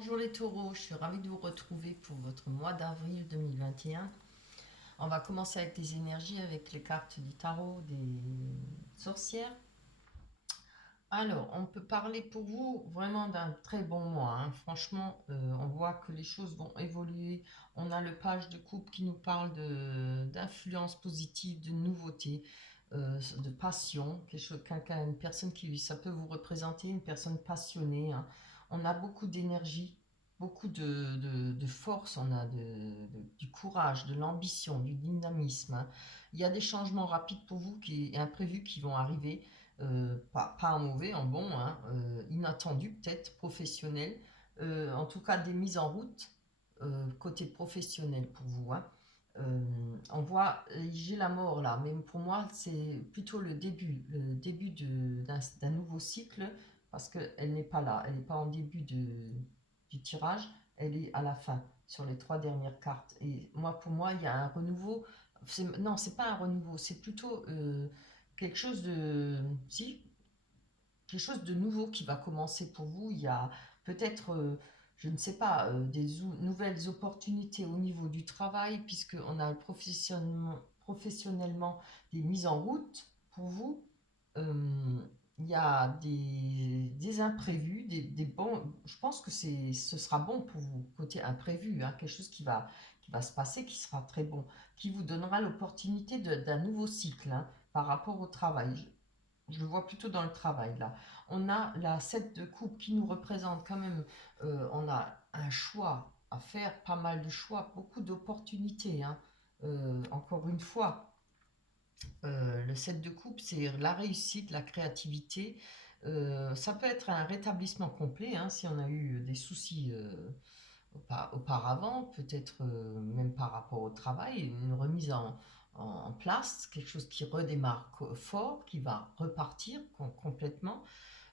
Bonjour les taureaux, je suis ravie de vous retrouver pour votre mois d'avril 2021. On va commencer avec les énergies, avec les cartes du tarot des sorcières. Alors, on peut parler pour vous vraiment d'un très bon mois, hein. Franchement, on voit que les choses vont évoluer. On a le page de coupe qui nous parle d'influence positive, de nouveauté, de passion. Quelqu'un, une personne qui, ça peut vous représenter, une personne passionnée, hein. On a beaucoup d'énergie, beaucoup de force, on a du courage, de l'ambition, du dynamisme, hein. Il y a des changements rapides pour vous qui imprévus qui vont arriver, pas en mauvais, en bon, hein, inattendu peut-être, professionnel, en tout cas des mises en route côté professionnel pour vous, hein. On voit, j'ai la mort là, mais pour moi c'est plutôt le début d'un nouveau cycle, parce qu'elle n'est pas là, elle n'est pas en début du tirage, elle est à la fin sur les trois dernières cartes. Et moi, pour moi, il y a un renouveau. Non, c'est pas un renouveau, c'est plutôt quelque chose de, si, quelque chose de nouveau qui va commencer pour vous. Il y a peut-être, je ne sais pas, nouvelles opportunités au niveau du travail, puisqu'on a professionnellement des mises en route pour vous. Euh, il y a des imprévus, des bons. Je pense que ce sera bon pour vous, côté imprévu, hein, quelque chose qui va se passer, qui sera très bon, qui vous donnera l'opportunité d'un nouveau cycle, hein, par rapport au travail. Je le vois plutôt dans le travail là. On a la 7 de coupe qui nous représente quand même, on a un choix à faire, pas mal de choix, beaucoup d'opportunités, hein. Encore une fois, le 7 de coupe, c'est la réussite, la créativité. Ça peut être un rétablissement complet, hein, si on a eu des soucis auparavant, peut-être même par rapport au travail, une remise en place, quelque chose qui redémarre fort, qui va repartir complètement.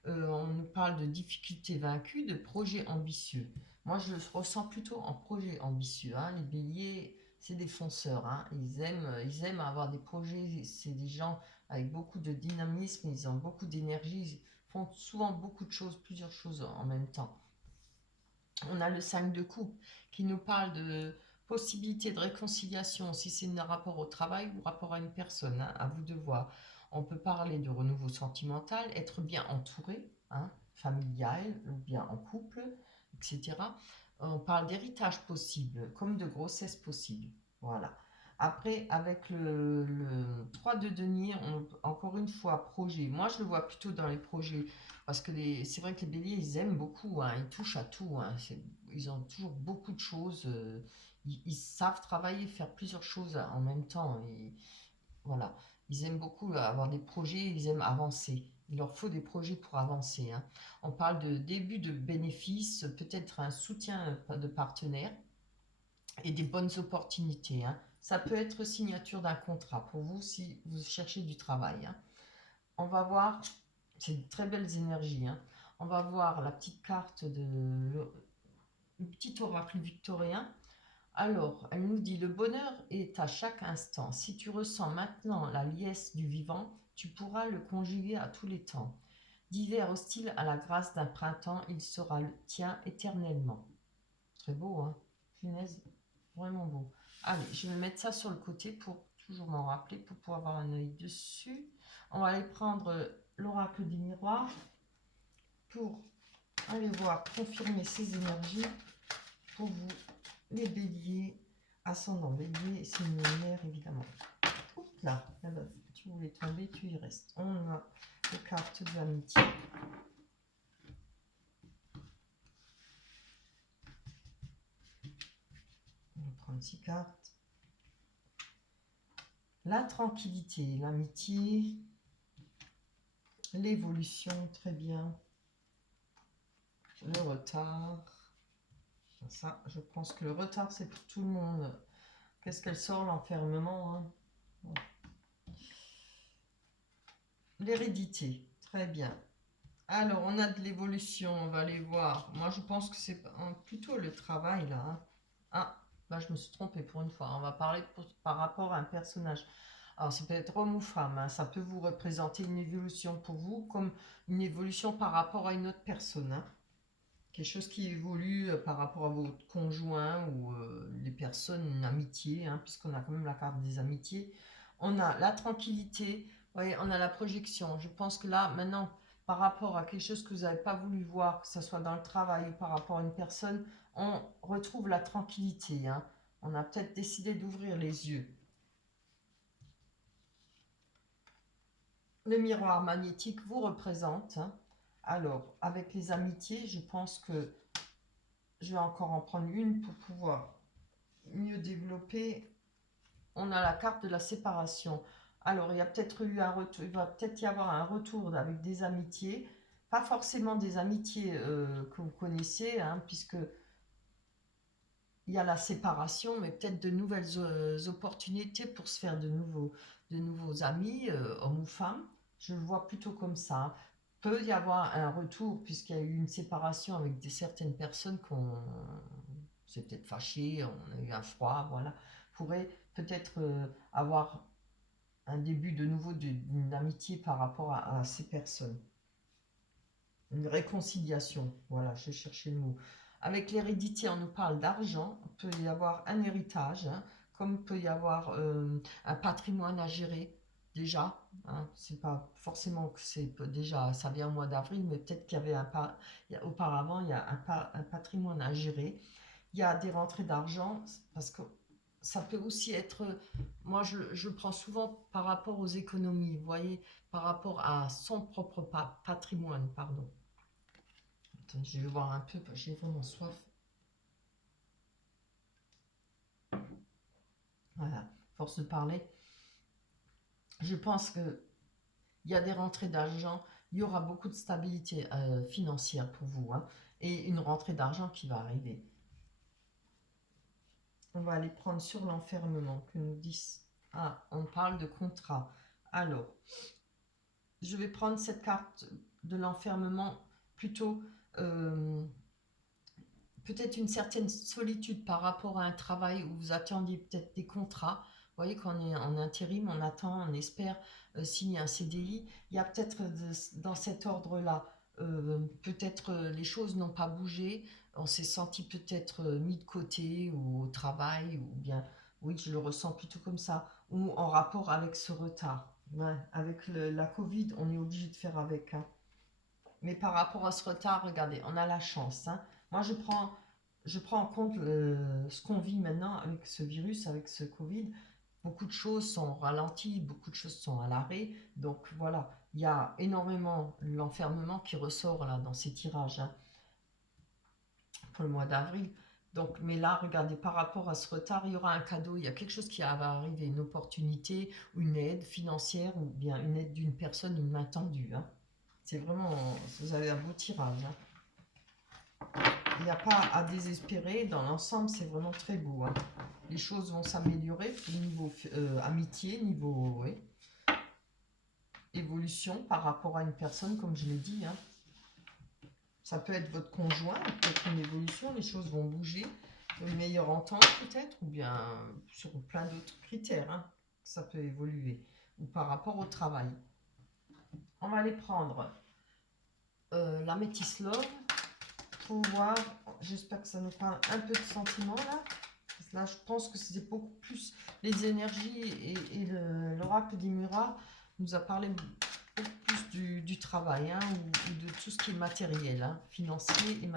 On nous parle de difficultés vaincues, de projets ambitieux. Moi, je le ressens plutôt en projet ambitieux, hein. Les béliers, c'est des fonceurs, hein. Ils aiment avoir des projets. C'est des gens avec beaucoup de dynamisme, ils ont beaucoup d'énergie, ils font souvent beaucoup de choses, plusieurs choses en même temps. On a le 5 de coupe qui nous parle de possibilité de réconciliation, si c'est un rapport au travail ou rapport à une personne, hein, à vous de voir. On peut parler de renouveau sentimental, être bien entouré, hein, familial ou bien en couple, etc. On parle d'héritage possible, comme de grossesse possible. Voilà. Après, avec le 3 de denier, encore une fois, projet. Moi, je le vois plutôt dans les projets, parce que c'est vrai que les béliers, ils aiment beaucoup, hein, ils touchent à tout, hein, ils ont toujours beaucoup de choses, ils savent travailler, faire plusieurs choses en même temps. Et voilà, ils aiment beaucoup avoir des projets, ils aiment avancer. Il leur faut des projets pour avancer, hein. On parle de début de bénéfices, peut-être un soutien de partenaire et des bonnes opportunités, hein. Ça peut être signature d'un contrat pour vous si vous cherchez du travail, hein. On va voir, c'est de très belles énergies, hein. On va voir la petite carte le petit oracle victorien. Alors, elle nous dit: le bonheur est à chaque instant. Si tu ressens maintenant la liesse du vivant, tu pourras le conjuguer à tous les temps. D'hiver hostile à la grâce d'un printemps, il sera le tien éternellement. Très beau, hein? Punaise, vraiment beau. Allez, je vais mettre ça sur le côté pour toujours m'en rappeler, pour pouvoir avoir un œil dessus. On va aller prendre l'oracle du miroir pour aller voir, confirmer ces énergies pour vous, les béliers, ascendant bélier, signe lunaire évidemment. Oups là, là-bas, tu voulais tomber, tu y restes. On a les cartes de l'amitié. On va prendre 6 cartes. La tranquillité, l'amitié, l'évolution, très bien. Le retard. Ça, je pense que le retard, c'est pour tout le monde. Qu'est-ce qu'elle sort, l'enfermement, hein? L'hérédité, très bien. Alors, on a de l'évolution, on va aller voir. Moi, je pense que c'est plutôt le travail, là, hein. Ah, là, je me suis trompée pour une fois. On va parler par rapport à un personnage. Alors, ça peut être homme ou femme, hein. Ça peut vous représenter une évolution pour vous, comme une évolution par rapport à une autre personne, hein. quelque chose qui évolue par rapport à votre conjoint ou les personnes, une amitié, hein, puisqu'on a quand même la carte des amitiés. On a la tranquillité, voyez, on a la projection. Je pense que là, maintenant, par rapport à quelque chose que vous n'avez pas voulu voir, que ce soit dans le travail ou par rapport à une personne, on retrouve la tranquillité. Hein. On a peut-être décidé d'ouvrir les yeux. Le miroir magnétique vous représente. Hein. Alors, avec les amitiés, je pense que je vais encore en prendre une pour pouvoir mieux développer. On a la carte de la séparation. Alors, il y a peut-être eu un retour, il va peut-être y avoir un retour avec des amitiés, pas forcément des amitiés que vous connaissez, hein, puisque il y a la séparation, mais peut-être de nouvelles opportunités pour se faire de nouveaux amis, hommes ou femmes. Je le vois plutôt comme ça. Hein. Peut y avoir un retour, puisqu'il y a eu une séparation avec certaines personnes qu'on s'est peut-être fâché, on a eu un froid, voilà. Pourrait peut-être avoir un début de nouveau d'une amitié par rapport à ces personnes. Une réconciliation, voilà, je cherchais le mot. Avec l'hérédité, on nous parle d'argent, il peut y avoir un héritage, hein, comme il peut y avoir un patrimoine à gérer déjà. Hein, c'est pas forcément que c'est déjà, ça vient au mois d'avril, mais peut-être qu'il y avait auparavant, il y a un patrimoine à gérer. Il y a des rentrées d'argent, parce que ça peut aussi être, moi je prends souvent par rapport aux économies, vous voyez, par rapport à son propre patrimoine, pardon. Attends, je vais voir un peu, j'ai vraiment soif. Voilà, force de parler. Je pense que il y a des rentrées d'argent, il y aura beaucoup de stabilité financière pour vous, hein, et une rentrée d'argent qui va arriver. On va aller prendre sur l'enfermement, que nous disent. Ah, on parle de contrat. Alors, je vais prendre cette carte de l'enfermement plutôt peut-être une certaine solitude par rapport à un travail où vous attendiez peut-être des contrats. Vous voyez, quand on est en intérim, on attend, on espère signer un CDI. Il y a peut-être dans cet ordre-là, peut-être les choses n'ont pas bougé. On s'est senti peut-être mis de côté ou au travail, ou bien, oui, je le ressens plutôt comme ça, ou en rapport avec ce retard. Ouais, avec la Covid, on est obligé de faire avec. Hein. Mais par rapport à ce retard, regardez, on a la chance. Hein. Moi, je prends en compte ce qu'on vit maintenant avec ce virus, avec ce Covid. Beaucoup de choses sont ralenties, beaucoup de choses sont à l'arrêt. Donc voilà, il y a énormément l'enfermement qui ressort là dans ces tirages hein, pour le mois d'avril. Donc, mais là, regardez, par rapport à ce retard, il y aura un cadeau, il y a quelque chose qui va arriver, une opportunité, une aide financière ou bien une aide d'une personne, une main tendue. Hein. C'est vraiment, vous avez un beau tirage. Hein. Il n'y a pas à désespérer. Dans l'ensemble, c'est vraiment très beau. Hein. Les choses vont s'améliorer niveau amitié, niveau évolution par rapport à une personne, comme je l'ai dit. Hein. Ça peut être votre conjoint, peut-être une évolution, les choses vont bouger. Une meilleure entente peut-être, ou bien sur plein d'autres critères. Hein, ça peut évoluer. Ou par rapport au travail. On va aller prendre la métisse love. Pour voir, j'espère que ça nous parle un peu de sentiments là. Là, je pense que c'est beaucoup plus les énergies et l'oracle d'Imura nous a parlé beaucoup plus du travail hein, ou de tout ce qui est matériel, hein, financier et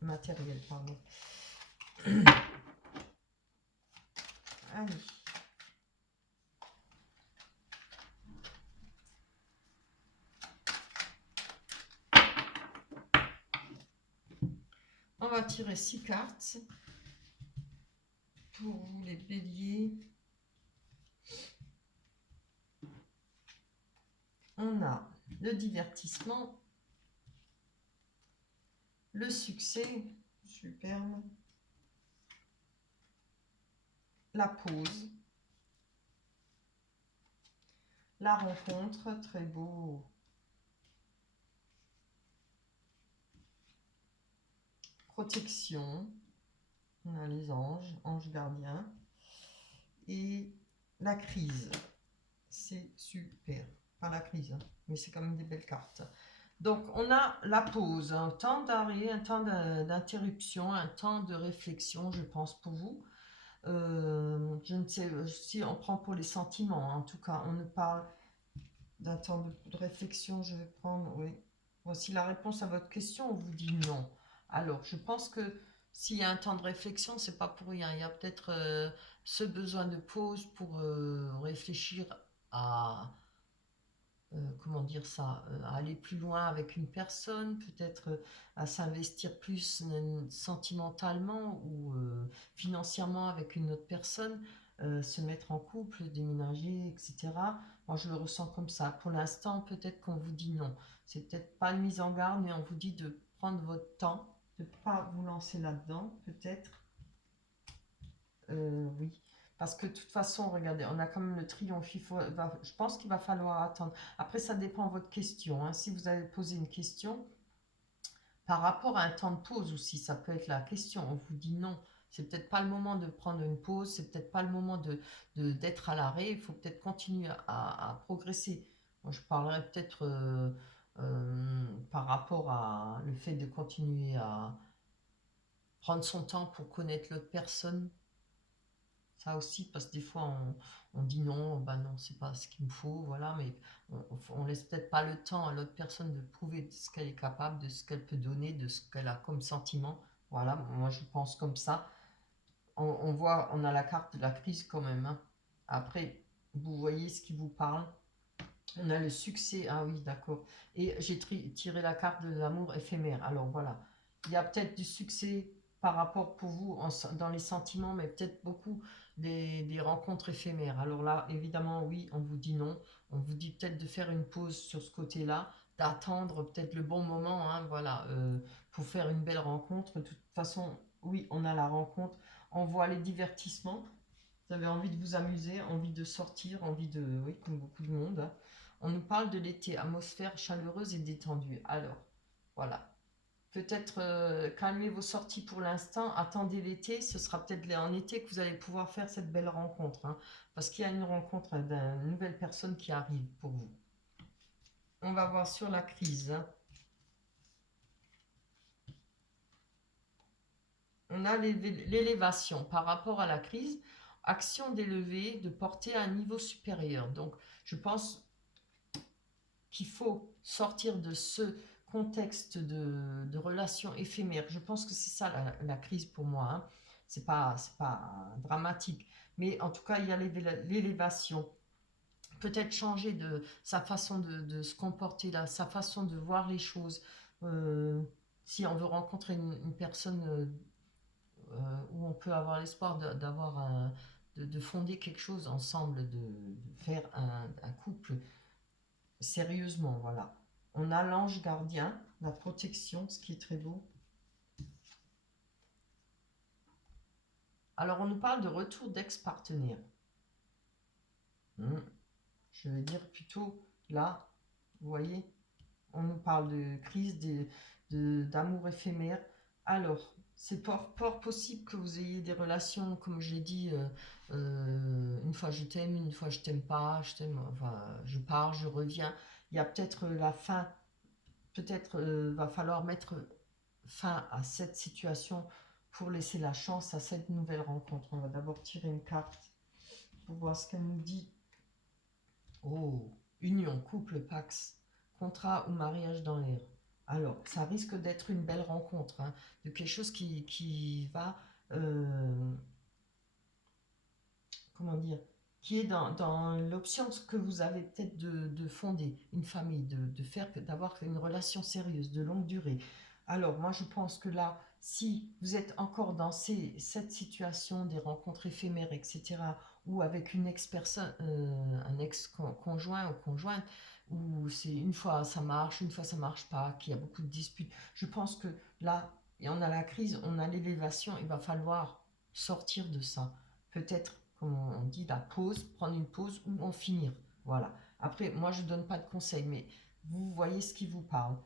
matériel pardon. Allez. On va tirer 6 cartes pour vous les béliers. On a le divertissement, le succès, superbe, la pause, la rencontre, très beau, protection, on a les anges, anges gardiens, et la crise, c'est super, pas la crise, hein, mais c'est quand même des belles cartes. Donc, on a la pause, un temps d'arrêt, un temps d'interruption, un temps de réflexion, je pense, pour vous. Je ne sais si on prend pour les sentiments, hein. En tout cas, on ne parle d'un temps de réflexion. Je vais prendre, oui. Voici la réponse à votre question. On vous dit non. Alors, je pense que s'il y a un temps de réflexion, c'est pas pour rien. Il y a peut-être ce besoin de pause pour réfléchir à, comment dire ça, à aller plus loin avec une personne, peut-être à s'investir plus sentimentalement ou financièrement avec une autre personne, se mettre en couple, déménager, etc. Moi, je le ressens comme ça. Pour l'instant, peut-être qu'on vous dit non. C'est peut-être pas une mise en garde, mais on vous dit de prendre votre temps, de ne pas vous lancer là-dedans, peut-être. Oui, parce que de toute façon, regardez, on a quand même le triomphe. Je pense qu'il va falloir attendre. Après, ça dépend de votre question, hein. Si vous avez posé une question par rapport à un temps de pause aussi, ça peut être la question. On vous dit non. C'est peut-être pas le moment de prendre une pause. C'est peut-être pas le moment d'être à l'arrêt. Il faut peut-être continuer à progresser. Moi, je parlerais peut-être par rapport à le fait de continuer à prendre son temps pour connaître l'autre personne. Ça aussi, parce que des fois, on dit non, bah non, c'est pas ce qu'il me faut, voilà, mais on laisse peut-être pas le temps à l'autre personne de prouver de ce qu'elle est capable, de ce qu'elle peut donner, de ce qu'elle a comme sentiment. Voilà, moi je pense comme ça. On voit, on a la carte de la crise quand même, hein. Après, vous voyez ce qui vous parle. On a le succès, ah oui, d'accord. Et j'ai tiré la carte de l'amour éphémère. Alors voilà, il y a peut-être du succès par rapport pour vous dans les sentiments, mais peut-être beaucoup des rencontres éphémères. Alors là, évidemment, oui, on vous dit non. On vous dit peut-être de faire une pause sur ce côté-là, d'attendre peut-être le bon moment, hein, voilà, pour faire une belle rencontre. De toute façon, oui, on a la rencontre. On voit les divertissements. Vous avez envie de vous amuser, envie de sortir, envie de... Oui, comme beaucoup de monde, hein. On nous parle de l'été, atmosphère chaleureuse et détendue. Alors, voilà. Peut-être calmez vos sorties pour l'instant, attendez l'été, ce sera peut-être en été que vous allez pouvoir faire cette belle rencontre, hein, parce qu'il y a une rencontre d'une nouvelle personne qui arrive pour vous. On va voir sur la crise, hein. On a l'élévation par rapport à la crise, action d'élever, de porter à un niveau supérieur. Donc, je pense qu'il faut sortir de ce contexte de relations éphémères. Je pense que c'est ça la crise pour moi, hein. C'est pas dramatique. Mais en tout cas, il y a l'élévation. Peut-être changer de sa façon de se comporter, là, sa façon de voir les choses. Euh, si on veut rencontrer une personne où on peut avoir l'espoir de fonder quelque chose ensemble, de faire un couple sérieusement, voilà. On a l'ange gardien, la protection, ce qui est très beau. Alors, on nous parle de retour d'ex-partenaire. Je vais dire plutôt là, vous voyez, on nous parle de crise, d'amour éphémère. Alors, c'est fort possible que vous ayez des relations, comme je l'ai dit, une fois je t'aime, une fois je t'aime pas, je t'aime, enfin, je pars, je reviens. Il y a peut-être la fin, peut-être va falloir mettre fin à cette situation pour laisser la chance à cette nouvelle rencontre. On va d'abord tirer une carte pour voir ce qu'elle nous dit. Oh, union, couple, pax, contrat ou mariage dans l'air. Alors, ça risque d'être une belle rencontre, hein, de quelque chose qui va, comment dire, qui est dans l'option que vous avez peut-être de fonder une famille, d'avoir une relation sérieuse, de longue durée. Alors, moi, je pense que là, si vous êtes encore dans cette situation des rencontres éphémères, etc., ou avec une ex-personne, un ex-conjoint ou conjointe, où c'est une fois ça marche, une fois ça marche pas, qu'il y a beaucoup de disputes, je pense que là, et on a la crise, on a l'élévation, il va falloir sortir de ça. Peut-être, comme on dit, la pause, prendre une pause ou en finir. Voilà. Après, moi, je ne donne pas de conseils, mais vous voyez ce qui vous parle.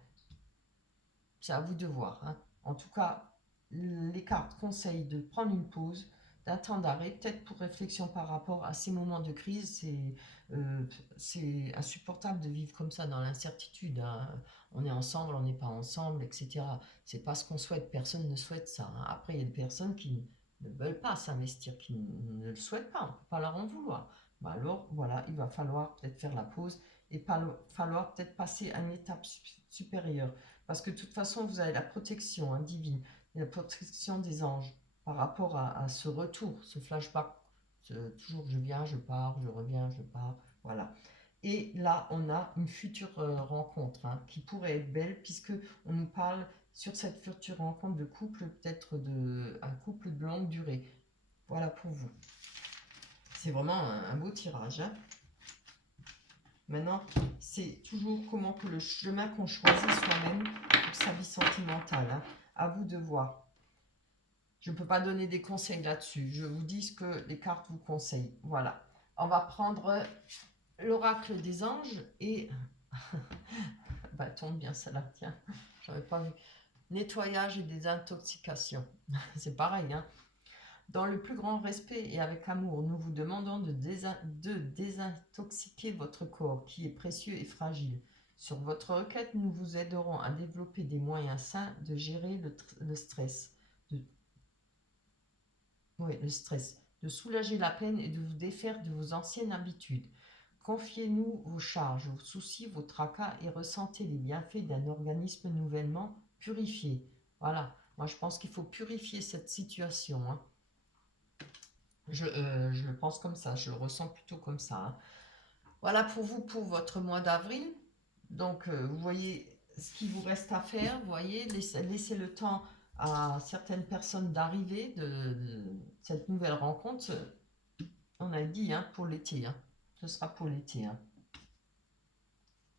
C'est à vous de voir, hein. En tout cas, les cartes conseillent de prendre une pause, d'un temps d'arrêt, peut-être pour réflexion par rapport à ces moments de crise. C'est insupportable de vivre comme ça dans l'incertitude, hein. On est ensemble, on n'est pas ensemble, etc. C'est pas ce qu'on souhaite, personne ne souhaite ça, hein. Après, il y a des personnes qui ne veulent pas s'investir, qui ne le souhaitent pas, on ne peut pas leur en vouloir. Bah alors, voilà, il va falloir peut-être faire la pause et falloir peut-être passer à une étape supérieure. Parce que de toute façon, vous avez la protection, hein, divine, et la protection des anges par rapport à ce retour, ce flashback. Toujours je viens, je pars, je reviens, je pars. Voilà. Et là, on a une future rencontre, hein, qui pourrait être belle, puisque on nous parle sur cette future rencontre de couple, peut-être un couple de longue durée. Voilà pour vous. C'est vraiment un beau tirage, hein. Maintenant, c'est toujours comment que le chemin qu'on choisit soi-même pour sa vie sentimentale, hein. À vous de voir. Je ne peux pas donner des conseils là-dessus. Je vous dis ce que les cartes vous conseillent. Voilà. On va prendre l'oracle des anges et... bah, tombe bien celle-là, tiens. J'avais pas vu. Nettoyage et désintoxication. C'est pareil, hein. Dans le plus grand respect et avec amour, nous vous demandons de désintoxiquer votre corps qui est précieux et fragile. Sur votre requête, nous vous aiderons à développer des moyens sains de gérer le stress. Le stress. De soulager la peine et de vous défaire de vos anciennes habitudes. Confiez-nous vos charges, vos soucis, vos tracas et ressentez les bienfaits d'un organisme nouvellement purifié. Voilà. Moi, je pense qu'il faut purifier cette situation, hein. Je le pense comme ça, je le ressens plutôt comme ça, hein. Voilà pour vous, pour votre mois d'avril. Donc, vous voyez ce qu'il vous reste à faire. Vous voyez, laissez le temps à certaines personnes d'arriver de cette nouvelle rencontre. On a dit, hein, pour l'été, hein. Ce sera pour l'été, hein.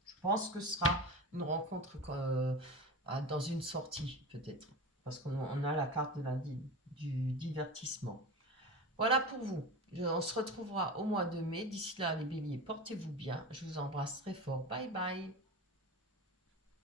Je pense que ce sera une rencontre dans une sortie, peut-être. Parce qu'on a la carte du divertissement. Voilà pour vous. On se retrouvera au mois de mai. D'ici là, les béliers, portez-vous bien. Je vous embrasse très fort. Bye bye.